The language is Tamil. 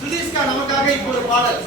சுதீஷ்கா நமக்காக இப்போ ஒரு பாடல்.